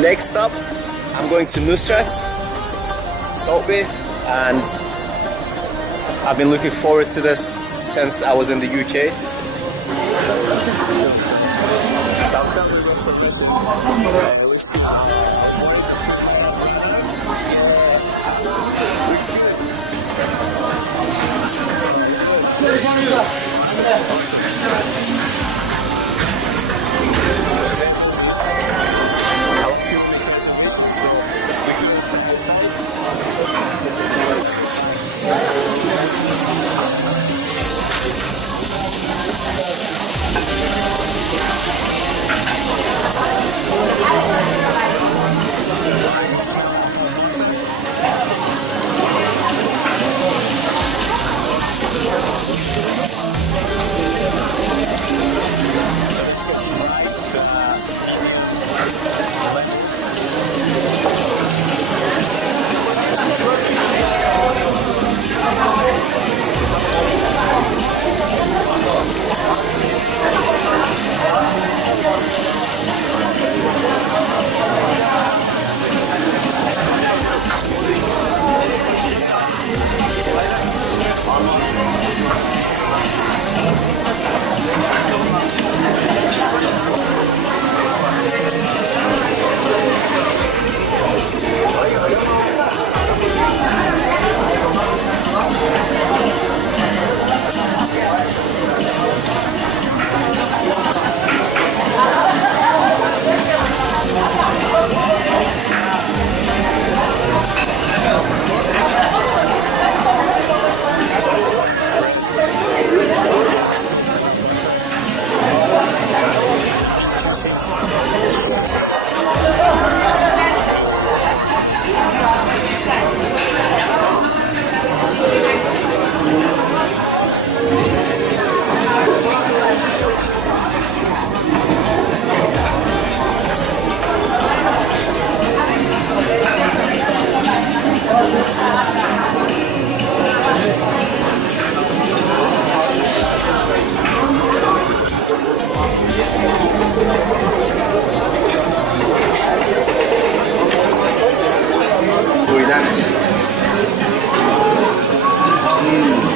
Next up, I'm going to Nusret, Salt Bay, and I've been looking forward to this since I was in the UK.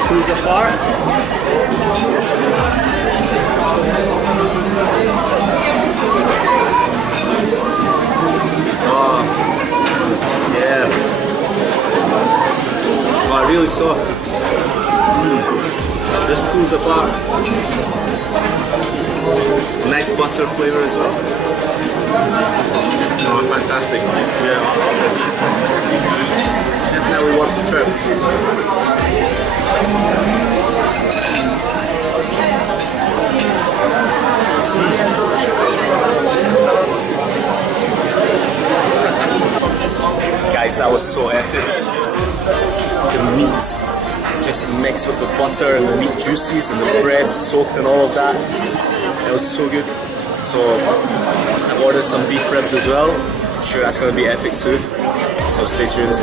Pulls apart. Oh, yeah. Oh, really soft. Just pulls apart. Nice butter flavor as well. Oh, fantastic. Yeah. Definitely worth the trip. Guys, that was so epic. The meat just mixed with the butter and the meat juices and the bread soaked and all of that. It was so good. So I've ordered some beef ribs as well. I'm sure that's going to be epic too. So stay tuned.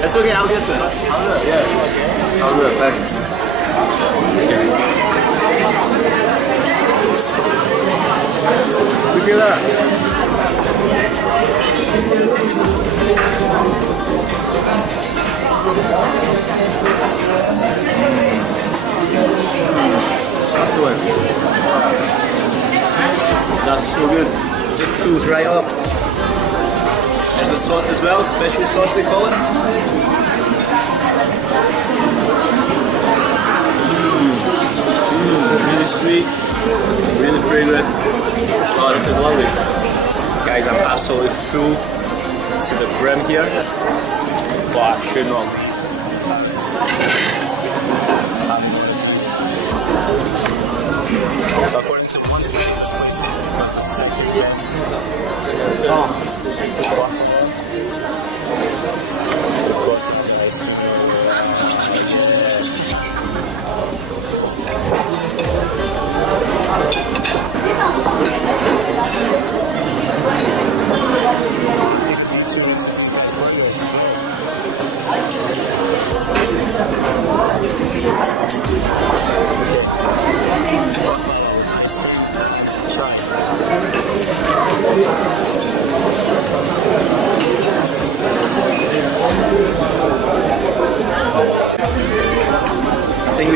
It's okay, I'll get to it. I'll do it, yeah. Okay. I'll do it, thanks. Okay. Look at that. Succulent. That's so good. It just pulls right up. There's the sauce as well, special sauce they call it. Really sweet, really fragrant. Oh, this is lovely. Guys, I'm absolutely full to the brim here, but I could not. So according to one side, this place was the second best. Oh.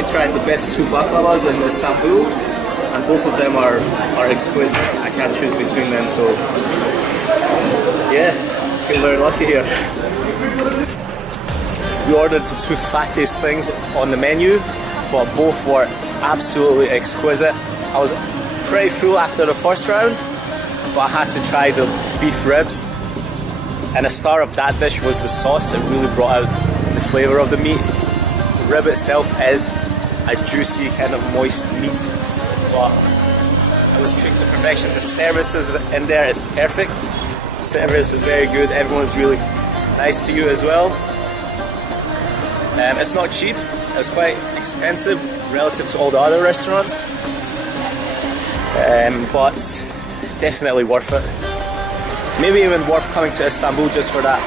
recently tried the best two baklavas in Istanbul, and both of them are exquisite. I can't choose between them, so yeah, feel very lucky here. We ordered the two fattiest things on the menu, but both were absolutely exquisite. I was pretty full after the first round, but I had to try the beef ribs. And a star of that dish was the sauce. It really brought out the flavour of the meat. The rib itself is a juicy, kind of moist meat, but it was cooked to perfection. The service in there is perfect. The service is very good. Everyone's really nice to you as well. It's not cheap. It's quite expensive relative to all the other restaurants, but definitely worth it. Maybe even worth coming to Istanbul just for that.